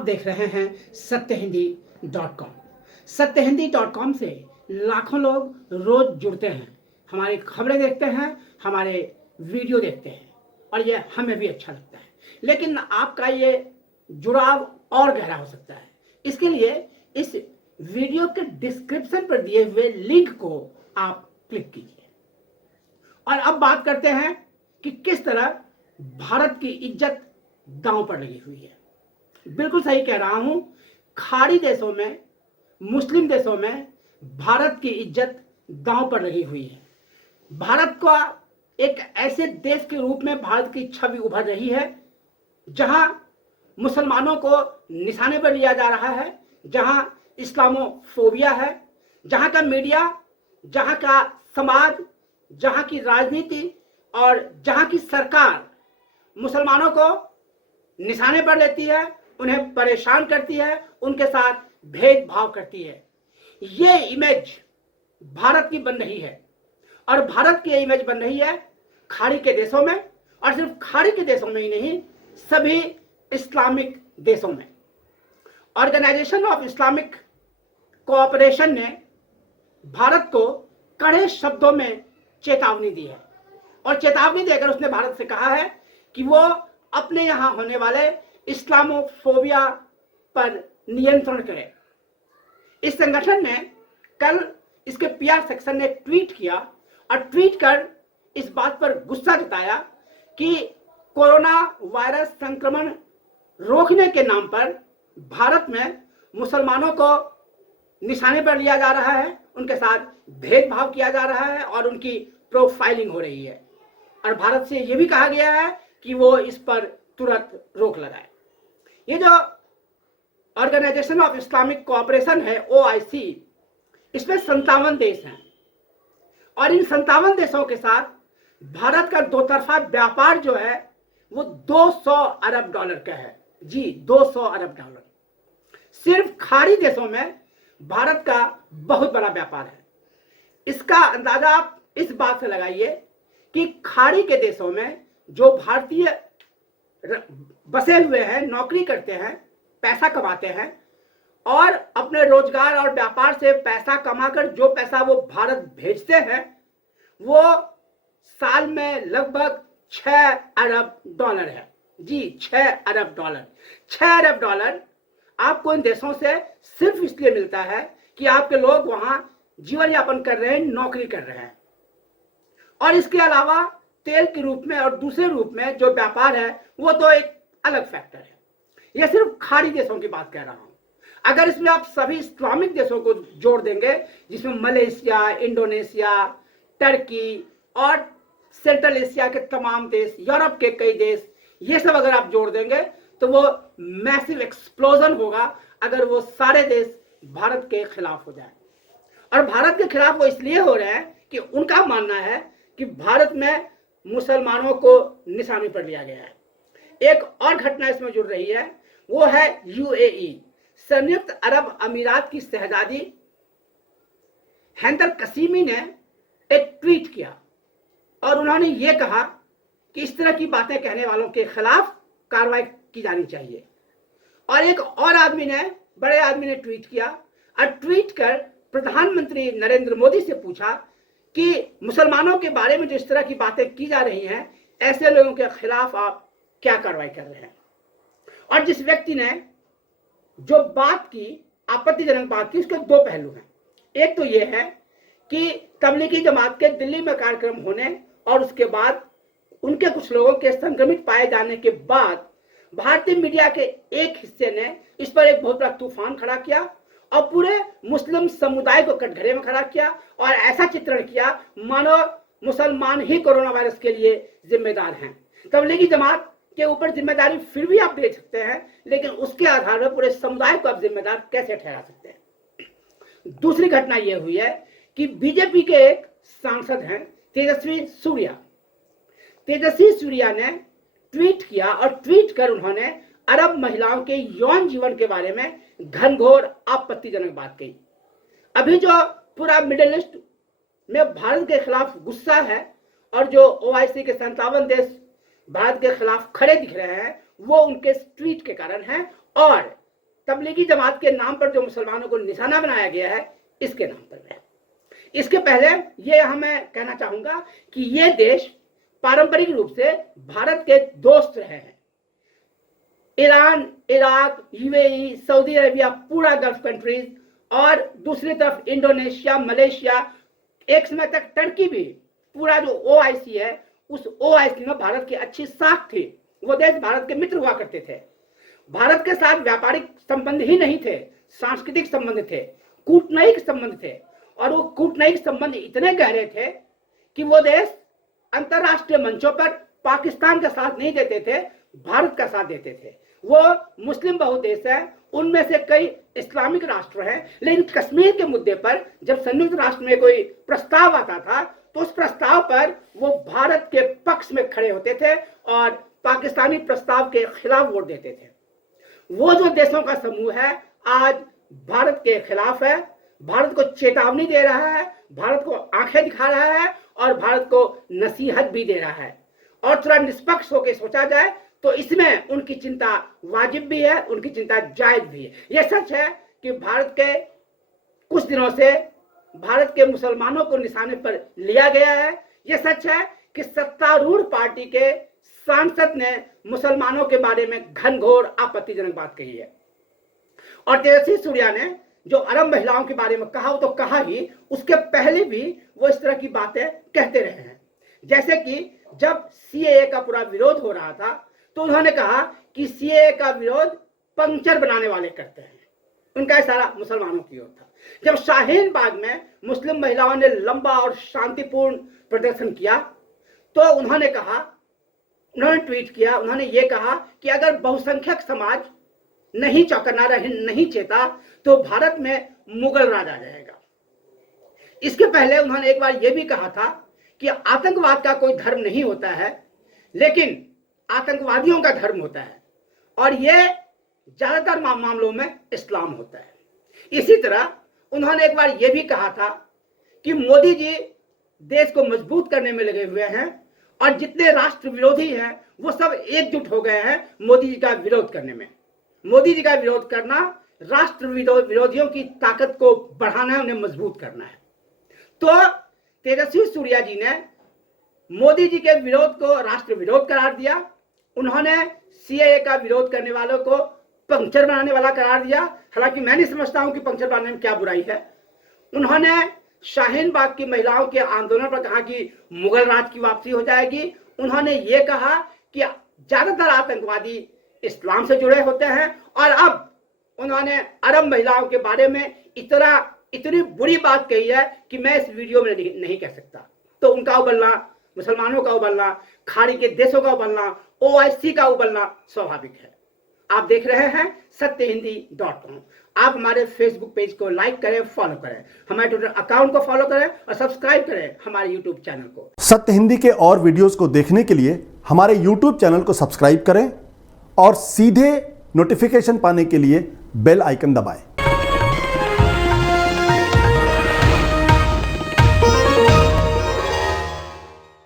आप देख रहे हैं सत्यहिंदी.com। सत्यहिंदी.com से लाखों लोग रोज जुड़ते हैं, हमारी खबरें देखते हैं, हमारे वीडियो देखते हैं और ये हमें भी अच्छा लगता है। लेकिन आपका ये जुड़ाव और गहरा हो सकता है। इसके लिए इस वीडियो के डिस्क्रिप्शन पर दिए हुए लिंक को आप क्लिक कीजिए। और अब बात करते हैं कि किस तरह भारत की इज्जत दांव पर लगी हुई है। बिल्कुल सही कह रहा हूं, खाड़ी देशों में, मुस्लिम देशों में भारत की इज्जत दांव पर लगी हुई है। भारत का एक ऐसे देश के रूप में भारत की छवि उभर रही है जहां मुसलमानों को निशाने पर लिया जा रहा है, जहां इस्लामोफोबिया है, जहां का मीडिया, जहां का समाज, जहां की राजनीति और जहां की सरकार मुसलमानों को निशाने पर लेती है, उन्हें परेशान करती है, उनके साथ भेदभाव करती है। ये इमेज भारत की बन रही है और भारत की इमेज बन रही है खाड़ी के देशों में, और सिर्फ खाड़ी के देशों में ही नहीं, सभी इस्लामिक देशों में। ऑर्गेनाइजेशन ऑफ इस्लामिक कोऑपरेशन ने भारत को कड़े शब्दों में चेतावनी दी है और चेतावनी देकर उसने भारत से कहा है कि वो अपने यहां होने वाले इस्लामोफोबिया पर नियंत्रण करे। इस संगठन ने कल, इसके पीआर सेक्शन ने ट्वीट किया और ट्वीट कर इस बात पर गुस्सा जताया कि कोरोना वायरस संक्रमण रोकने के नाम पर भारत में मुसलमानों को निशाने पर लिया जा रहा है, उनके साथ भेदभाव किया जा रहा है और उनकी प्रोफाइलिंग हो रही है। और भारत से यह भी कहा गया है कि वो इस पर तुरंत रोक लगाए। ये जो ऑर्गेनाइजेशन ऑफ इस्लामिक कोऑपरेशन है, OIC, इसमें 57 देश हैं और इन 57 देशों के साथ भारत का दो तरफा व्यापार जो है वो 200 अरब डॉलर का है। जी, 200 अरब डॉलर। सिर्फ खाड़ी देशों में भारत का बहुत बड़ा व्यापार है। इसका अंदाजा आप इस बात से लगाइए कि खाड़ी के देशों में जो भारतीय बसे हुए हैं, नौकरी करते हैं, पैसा कमाते हैं और अपने रोजगार और व्यापार से पैसा कमाकर जो पैसा वो भारत भेजते हैं वो साल में लगभग 6 अरब डॉलर है। जी, 6 अरब डॉलर। 6 अरब डॉलर आपको इन देशों से सिर्फ इसलिए मिलता है कि आपके लोग वहां जीवन यापन कर रहे हैं, नौकरी कर रहे हैं। और इसके अलावा तेल के रूप में और दूसरे रूप में जो व्यापार है वो तो एक अलग फैक्टर है। यह सिर्फ खाड़ी देशों की बात कह रहा हूं। अगर इसमें आप सभी इस्लामिक देशों को जोड़ देंगे, जिसमें मलेशिया, इंडोनेशिया, टर्की और सेंट्रल एशिया के तमाम देश, यूरोप के कई देश, ये सब अगर आप जोड़ देंगे तो वो मैसिव एक्सप्लोजन होगा अगर वो सारे देश भारत के खिलाफ हो जाए। और भारत के खिलाफ वो इसलिए हो रहे हैं कि उनका मानना है कि भारत में मुसलमानों को निशाने पर लिया गया है। एक और घटना इसमें जुड़ रही है, वो है UAE, संयुक्त अरब अमीरात की शहजादी हैदर कसीमी ने एक ट्वीट किया और उन्होंने ये कहा कि इस तरह की बातें कहने वालों के खिलाफ कार्रवाई की जानी चाहिए। और एक और आदमी ने, बड़े आदमी ने ट्वीट किया और ट्वीट कर प्रधानमंत्री नरेंद्र मोदी से पूछा कि मुसलमानों के बारे में जो इस तरह की बातें की जा रही हैं, ऐसे लोगों के खिलाफ आप क्या कार्रवाई कर रहे हैं। और जिस व्यक्ति ने जो बात की, आपत्तिजनक बात की, उसके दो पहलू हैं। एक तो यह है कि तबलीगी जमात के दिल्ली में कार्यक्रम होने और उसके बाद उनके कुछ लोगों के संक्रमित पाए जाने के बाद भारतीय मीडिया के एक हिस्से ने इस पर एक बहुत बड़ा तूफान खड़ा किया और पूरे मुस्लिम समुदाय को कटघरे में खड़ा किया और ऐसा चित्रण किया मानो मुसलमान ही कोरोना वायरस के लिए जिम्मेदार हैं। तबलीगी जमात के ऊपर जिम्मेदारी फिर भी आप दे सकते हैं, लेकिन उसके आधार पर पूरे समुदाय को आप जिम्मेदार कैसे ठहरा सकते हैं। दूसरी घटना यह हुई है कि बीजेपी के एक सांसद हैं तेजस्वी सूर्या। तेजस्वी सूर्या ने ट्वीट किया और ट्वीट कर उन्होंने अरब महिलाओं के यौन जीवन के बारे में घनघोर आपत्तिजनक बात कही। अभी जो पूरा मिडिल ईस्ट में भारत के खिलाफ गुस्सा है और जो OIC के 57 देश भारत के खिलाफ खड़े दिख रहे हैं, वो उनके ट्वीट के कारण है। और तबलीगी जमात के नाम पर जो मुसलमानों को निशाना बनाया गया है, इसके नाम पर है। इसके पहले ये यहाँ मैं कहना चाहूंगा कि ये देश पारंपरिक रूप से भारत के दोस्त रहे हैं। Iran, Iraq, UAE, Saudi Arabia, पूरा गल्फ कंट्रीज, और दूसरी तरफ इंडोनेशिया, मलेशिया, एक समय तक टर्की भी, पूरा जो ओआईसी है, उस ओआईसी में भारत की अच्छी साख थी। वो देश भारत के मित्र हुआ करते थे। भारत के साथ व्यापारिक संबंध ही नहीं थे, सांस्कृतिक संबंध थे, कूटनैतिक संबंध थे, और वो कूटनैतिक संबंध इतने गहरे थे कि वो देश अंतरराष्ट्रीय मंचों पर पाकिस्तान का साथ नहीं देते थे, भारत का साथ देते थे। वो मुस्लिम बहु देश है, उनमें से कई इस्लामिक राष्ट्र हैं, लेकिन कश्मीर के मुद्दे पर जब संयुक्त राष्ट्र में कोई प्रस्ताव आता था तो उस प्रस्ताव पर वो भारत के पक्ष में खड़े होते थे और पाकिस्तानी प्रस्ताव के खिलाफ वोट देते थे। वो जो देशों का समूह है आज भारत के खिलाफ है, भारत को चेतावनी दे रहा है, भारत को आंखें दिखा रहा है और भारत को नसीहत भी दे रहा है। और थोड़ा निष्पक्ष होकर सोचा जाए तो इसमें उनकी चिंता वाजिब भी है, उनकी चिंता जायज भी है। यह सच है कि भारत के कुछ दिनों से भारत के मुसलमानों को निशाने पर लिया गया है। यह सच है कि सत्तारूढ़ पार्टी के सांसद ने मुसलमानों के बारे में घनघोर आपत्तिजनक बात कही है, और तेजस्वी सूर्या ने जो अरब महिलाओं के बारे में कहा वो तो कहा ही, उसके पहले भी वो इस तरह की बातें कहते रहे हैं। जैसे कि जब सीएए का पूरा विरोध हो रहा था तो उन्होंने कहा कि सीएए का विरोध पंक्चर बनाने वाले करते हैं। उनका इशारा मुसलमानों की ओर था। जब शाहीन बाग में मुस्लिम महिलाओं ने लंबा और शांतिपूर्ण प्रदर्शन किया तो उन्होंने ट्वीट किया, उन्होंने ये कहा कि अगर बहुसंख्यक समाज नहीं चौकन्ना रहे, नहीं चेता, तो भारत में मुगल राज आ जाएगा। इसके पहले उन्होंने एक बार यह भी कहा था कि आतंकवाद का कोई धर्म नहीं होता है, लेकिन आतंकवादियों का धर्म होता है, और यह ज्यादातर मामलों में इस्लाम होता है। इसी तरह उन्होंने एक बार यह भी कहा था कि मोदी जी देश को मजबूत करने में लगे हुए हैं और जितने राष्ट्र विरोधी हैं वो सब एकजुट हो गए हैं मोदी जी का विरोध करने में। मोदी जी का विरोध करना राष्ट्र विरोधियों की ताकत को बढ़ाना है, उन्हें मजबूत करना है। तो तेजस्वी सूर्या जी ने मोदी जी के विरोध को राष्ट्र विरोध करार दिया। उन्होंने सीएए का विरोध करने वालों को पंक्चर बनाने वाला करार दिया। हालांकि मैं नहीं समझता हूं कि पंक्चर बनाने में क्या बुराई है। उन्होंने शाहीन बाग की महिलाओं के आंदोलन पर कहा कि मुगल राज की वापसी हो जाएगी। उन्होंने ये कहा कि ज्यादातर आतंकवादी इस्लाम से जुड़े होते हैं, और अब उन्होंने अरब महिलाओं के बारे में इतनी बुरी बात कही है कि मैं इस वीडियो में नहीं कह सकता। तो उनका उबलना, मुसलमानों का उबलना, खाड़ी के देशों का उबलना, ओआईसी का उबलना स्वाभाविक है। आप देख रहे हैं सत्यहिंदी.com। आप हमारे फेसबुक पेज को लाइक करें, फॉलो करें, हमारे ट्विटर अकाउंट को फॉलो करें और सब्सक्राइब करें हमारे यूट्यूब चैनल को। सत्य हिंदी के और वीडियोस को देखने के लिए हमारे यूट्यूब चैनल को सब्सक्राइब करें और सीधे नोटिफिकेशन पाने के लिए बेल आइकन दबाएं।